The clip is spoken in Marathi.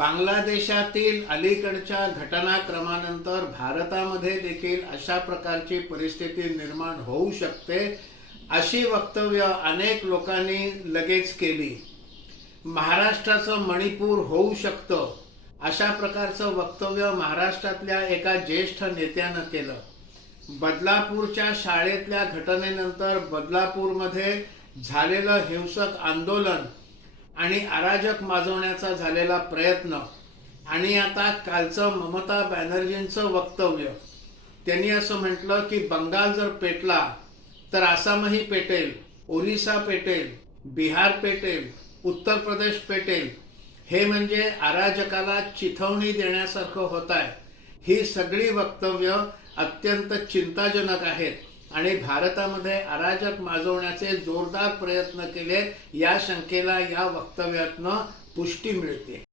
बांगलादेशातील अलीकडच्या घटनाक्रमानंतर भारतामध्ये देखील अशा प्रकारची परिस्थिती निर्माण होऊ शकते अशी वक्तव्य अनेक लोकांनी लगेच केली। महाराष्ट्राचं मणिपूर होऊ शकतं अशा प्रकारचं वक्तव्य महाराष्ट्रातल्या एका ज्येष्ठ नेत्यानं केलं। बदलापूरच्या शाळेतल्या घटनेनंतर बदलापूरमध्ये झालेलं हिंसक आंदोलन आणि अराजक माजवण्याचा झालेला प्रयत्न आणि आता कालचं ममता बॅनर्जींचं वक्तव्य, त्यांनी असं म्हटलं की बंगाल जर पेटला तर आसामही पेटेल, ओरिसा पेटेल, बिहार पेटेल, उत्तर प्रदेश पेटेल। हे म्हणजे अराजकाला चिथवणी देण्यासारखं होत आहे। ही सगळी वक्तव्य अत्यंत चिंताजनक आहेत आणि भारतामध्ये अराजक माजवण्याचे जोरदार प्रयत्न केले या शंकेला या वक्तव्यातनं पुष्टी मिळते।